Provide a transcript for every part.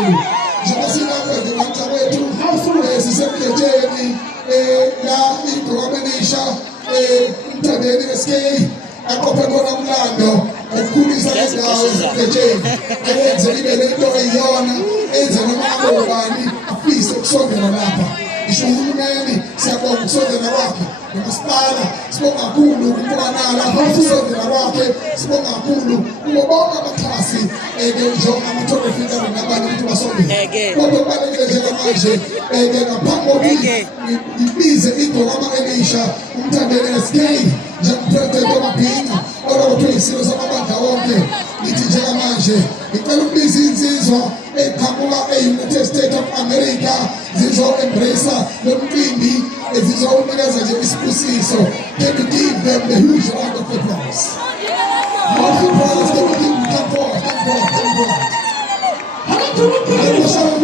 kakhulu. Njengoba sinakwenze namhla wethu sisemkhetsheni la iGqokamenisha umthandeni SK aqophe khona umlando ukukhulisa indawo esemkhetsheni ayenze ibe lento eyiyona enze noma ngobani afise ukusondela lapha. Isho uhulumeni siyabonga ukusondela kwakhe nomasipala sibonga kakhulu ukumbukanala ukusondela kwakhe sibonga kakhulu kubo bonke abaxhasi njengoba amathole fitari nabanye ukuthi basondele kodwa kubalulekile njengamanje ngaphambi kokuthi ngibize iGqokamenisha umthandeni SK njengopresident wamabhinqa olokuthiwa isilo samabandla wonke ngithi njengamanje ngicela ukubiza insizwa eqhamuka e-United States of America zizo-embrace lo mcimbi zizowunikeza nje isibusiso. Can you give them the huge round of applause? Most applause, can we give them? Come forward, come forward, come forward. Mashallah,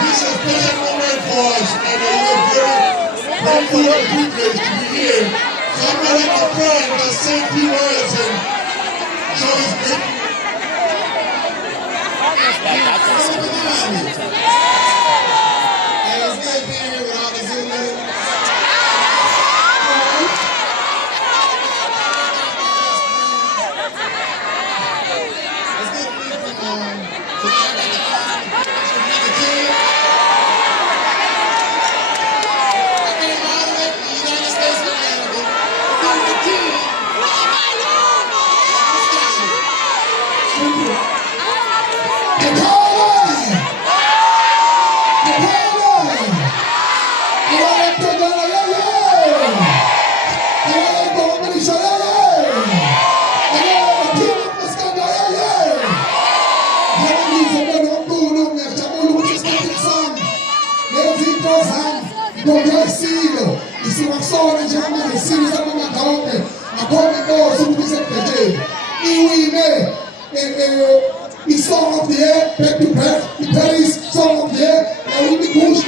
this is a special moment for us, and we're very grateful and privileged to be here. So I'm going to let my friend just say a few words and show his great. It's good being here with all the Zulus. It's good to be from Isilo isiwakusona njengamanje isilo samabandla wonke akhona inkosi ukuthi isemkhetsheni iwine i-Song of the Year, back to back, i-Paris Song of the Year, yawina iGush